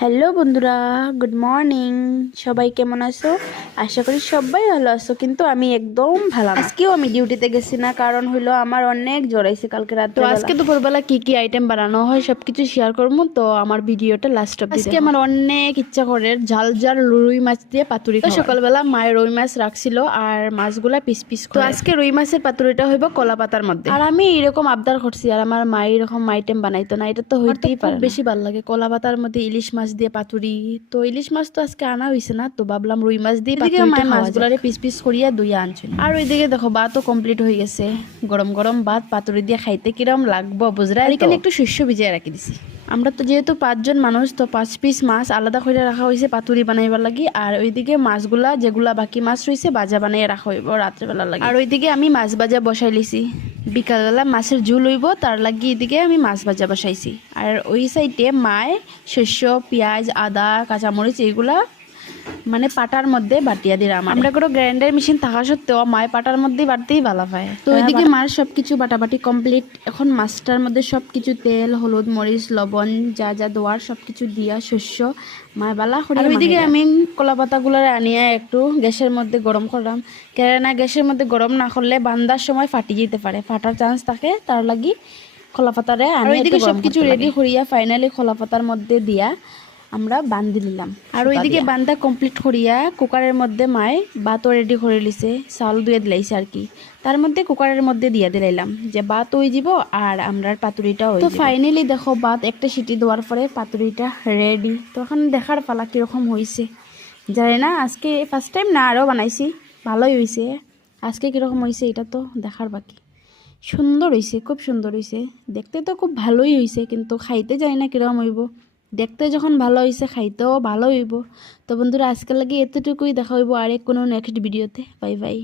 Hello বন্ধুরা, good morning. সবাই কেমন আছো? আশা করি সবাই ভালো আছো, কিন্তু আমি একদম ভালো না। আজকেও আমি ডিউটিতে গেছি না, কারণ হইলো আমার অনেক জ্বর আইছে কালকে রাতে। আজকে দুপুরবেলা কি কি আইটেম বানানো হয় সবকিছু শেয়ার করবো, তো আমার ভিডিওটা লাস্ট অব্দি। আজকে আমার অনেক ইচ্ছা করে ঝাল ঝাল রুই মাছ দিয়ে পাতুরি খাওয়ার। সকালবেলা মায়ের রুই মাছ রাখছিল আর মাছগুলা পিস পিস করে। তো আজকে রুই মাছের পাতুরিটা হইব কলা পাতার মধ্যে। আর আমি এরকম আবদার করছি, আর আমার মা এরকম আইটেম বানাইতো না, এটা তো হইতেই পারে। বেশি ভালো লাগে কলা পাতার মধ্যে ইলিশ মাছ দিয়ে পাতুরি। তো ইলিশ মাছ তো আজকে আনা হয়েছে না, তো ভাবলাম রুই মাছ দিয়ে মাছগুলারে পিস পিস করিয়া দুইয়া আনছিল। আর ওইদিকে দেখো ভাতও কমপ্লিট হয়ে গেছে। গরম গরম ভাত পাতুরি দিয়ে খাইতে কিরম লাগবো বুঝরা। এখানে একটু শস্য ভিজিয়ে রাখি দিছি। আমরা তো যেহেতু 5 জন মানুষ, তো 5 পিস মাছ আলাদা করে রাখা হয়েছে পাতুরি বানাইবার লাগি। আর ওইদিকে মাছগুলা যেগুলা বাকি মাছ রয়েছে বাজা বানাইয়া রাখা হইব রাত্রেবেলা লাগে। আর ওইদিকে আমি মাছ ভাজা বসাই লিছি। বিকালবেলা মাছের ঝুল হইব, তার লাগি এদিকে আমি মাছ ভাজা বসাইছি। আর ওই সাইডে মায় শস্য, পেঁয়াজ, আদা, কাঁচামরিচ এইগুলা মানে পাটার মধ্যে বাটিয়া দিলাম। আমরা কোনো গ্রাইন্ডার মেশিন থাকা সত্ত্বেও মায় পাটার মধ্যে বাটতেই ভালো পায়। তো ওইদিকে মার সবকিছু বাটাবাটি কমপ্লিট। এখন মাছটার মধ্যে সবকিছু তেল, হলুদ, মরিচ, লবণ যা যা দেওয়ার সবকিছু দিয়া শস্য মায় বালা করে। ওইদিকে আমি কলা পাতাগুলো আনিয়া একটু গ্যাসের মধ্যে গরম করলাম, কেননা গ্যাসের মধ্যে গরম না করলে বান্ধার সময় ফাটি যেতে পারে, ফাটার চান্স থাকে, তার লাগি খোলা পাতারে আনি। ওইদিকে সবকিছু রেডি করিয়া ফাইনালি খোলা পাতার মধ্যে দিয়া আমরা বান্ধি নিলাম। আর ওইদিকে বান্ধা কমপ্লিট করিয়া কুকারের মধ্যে মায় ভাতও রেডি করে লিছে, চাউল ধুয়ে দিলাইছে আর কি। তার মধ্যে কুকারের মধ্যে দিয়ে দিলাইলাম যে ভাত হয়ে যাব আর আমরার পাতুরিটা হয়ে। তো ফাইনালি দেখো ভাত একটা সিটি দেওয়ার পরে পাতুরিটা রেডি। তো এখন দেখার পালা কীরকম হয়েছে জানি না। আজকে ফার্স্ট টাইম না, আরও বানাইছি, ভালোই হয়েছে। আজকে কীরকম হয়েছে এটা তো দেখার বাকি। সুন্দর হয়েছে, খুব সুন্দর হয়েছে, দেখতে তো খুব ভালোই হয়েছে, কিন্তু খাইতে জানি না কীরকম হইব। দেখতে যখন ভালো হয়েছে খাইতেও ভালো হইব। তো বন্ধুরা আজকের লাগে এতটুকুই, দেখা হইব আরেক কোনো নেক্সট ভিডিওতে। Bye bye.